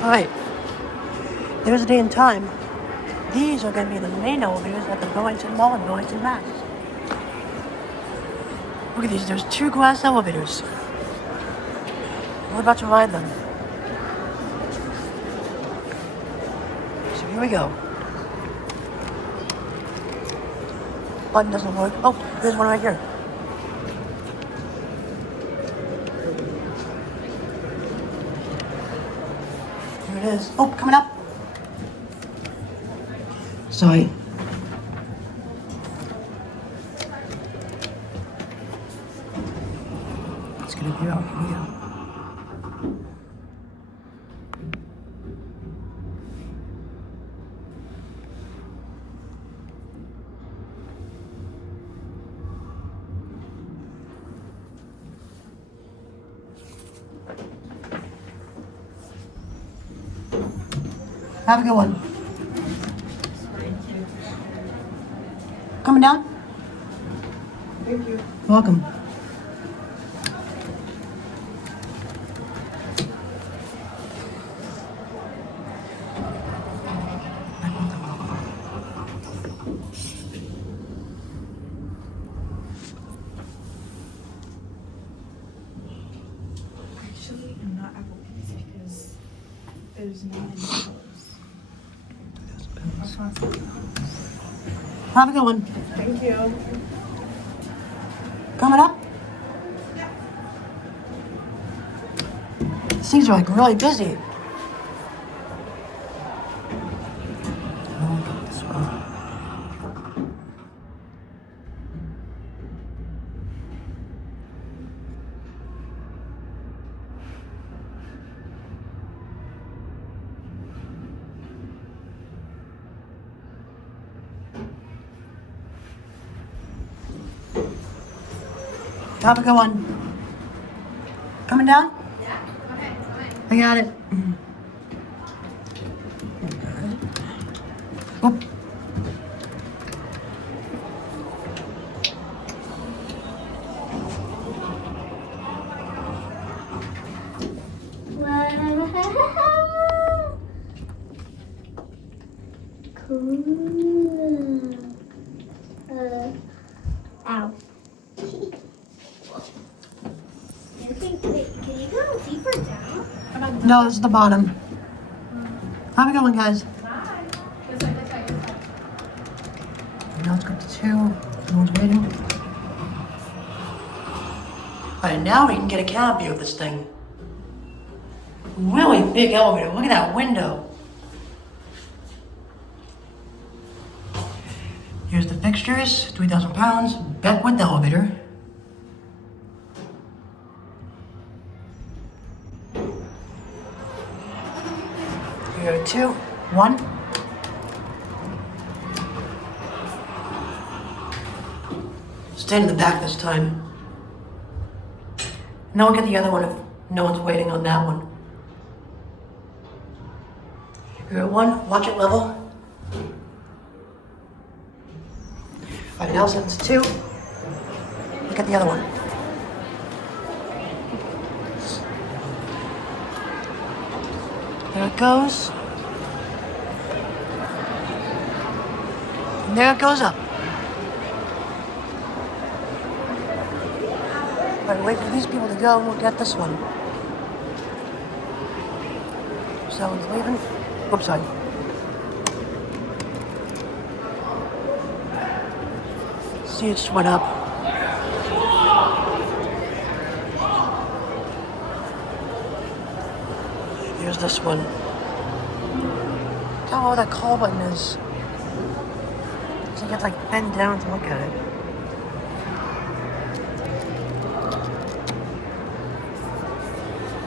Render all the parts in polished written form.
Alright, there's a day and time. These are going to be the main elevators at the Burlington Mall in Burlington, Mass. Look at these, there's 2 glass elevators. We're about to ride them. So here we go. Button doesn't work. Oh, there's one right here. Here it is. Oh, coming up. Sorry. It's gonna be out. Here we go. Have a good one. Coming down? Thank you. Welcome. Actually, I'm not Applebee's because there's no pillows. Have a good one. Thank you. Coming up? These things are like really busy. Have a good one. Coming down? Yeah, go ahead. I got it. Oop. Cool. Ow. Can you go deeper down? No, this is the bottom. Have a good one, guys. Bye. This way, this way, this way. Now let's go to 2. No one's waiting. Alright, now we can get a cab view of this thing. Really big elevator. Look at that window. Here's the fixtures. 3,000 pounds. Beckwith elevator. Here are 2. 1. Stand in the back this time. No one get the other one if no one's waiting on that one. Here at 1, watch it level. Alright, now since 2, look at the other one. There it goes. And there it goes up. Alright, wait for these people to go and we'll get this one. Someone's leaving. Oops, sorry. See, it just went up. Here's this one. Look how low that call button is. So you have to like bend down to look at it.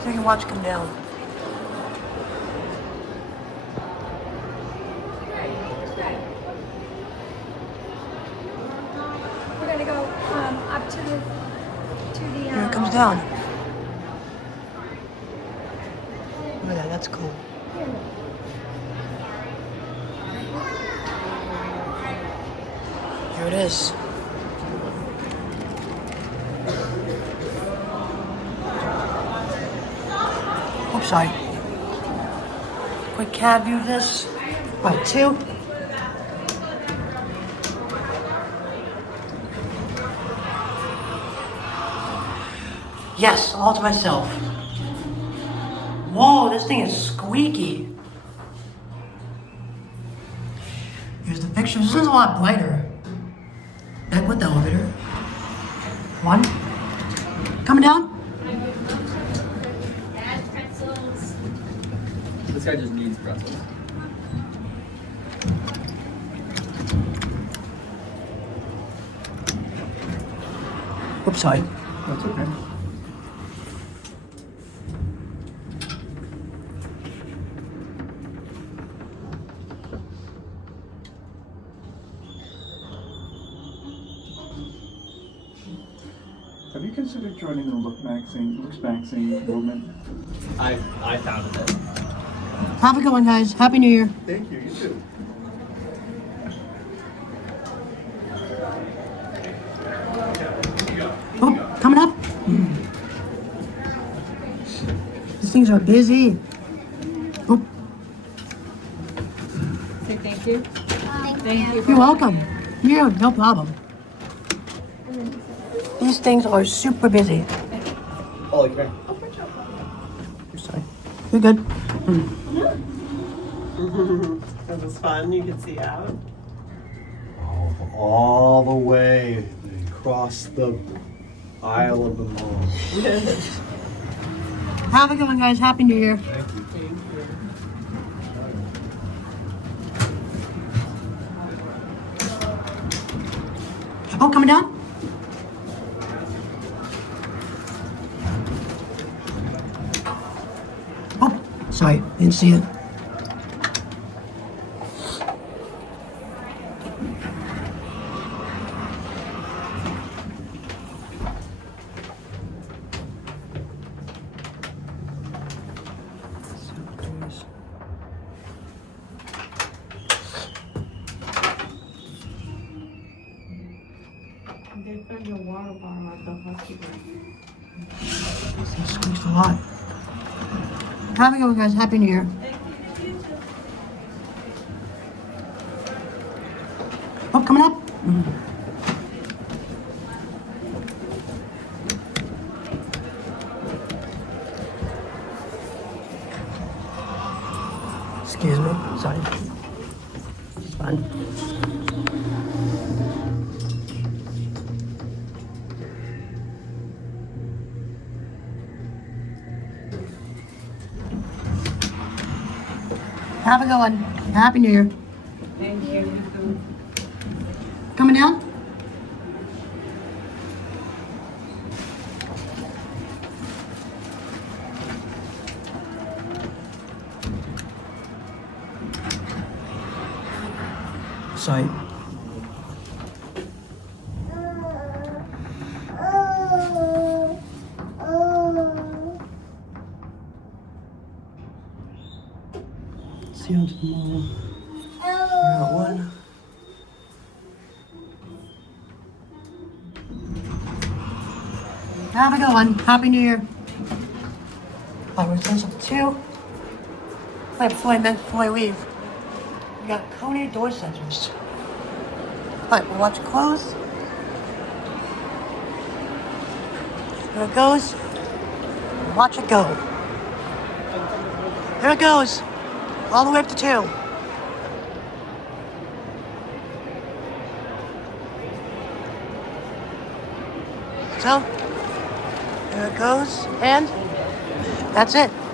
So you can watch come down. We're gonna go up to the Here it comes down. Look at that, that's cool. Here it is. Oops, sorry. Quick cab view of this. Right, 2. Yes, all to myself. Whoa, this thing is squeaky. Here's the picture. This one's a lot brighter. Beckwith elevator. 1. Coming down? Add pretzels. This guy just needs pretzels. Oops, sorry. That's okay. Have you considered joining the Looks Maxing movement? I founded it. Have a good one, guys. Happy New Year. Thank you, you too. Oh, coming up. These things are busy. Oh, Say thank you. Thank you. you're welcome. Yeah, no problem. These things are super busy. Holy crap. Sorry. You're good. It was fun. You could see out. All the way across the aisle of the mall. Have a good one, guys. Happy New Year. Oh, coming down? Oh, sorry. Didn't see it. They found your water bottle at the hospital. It squeaks a lot. Have a good one, guys. Happy New Year. Oh, coming up? Excuse me. Sorry. It's fine. Have a good one. Happy New Year. Thank you. Coming down? Sorry. See you tomorrow. You're at 1. Have a good one. Happy New Year. Alright, we're supposed to 2. Wait, before I leave. We got Coney door sensors. Alright, we'll watch it close. There it goes. Watch it go. There it goes. All the way up to 2. So, there it goes, and that's it.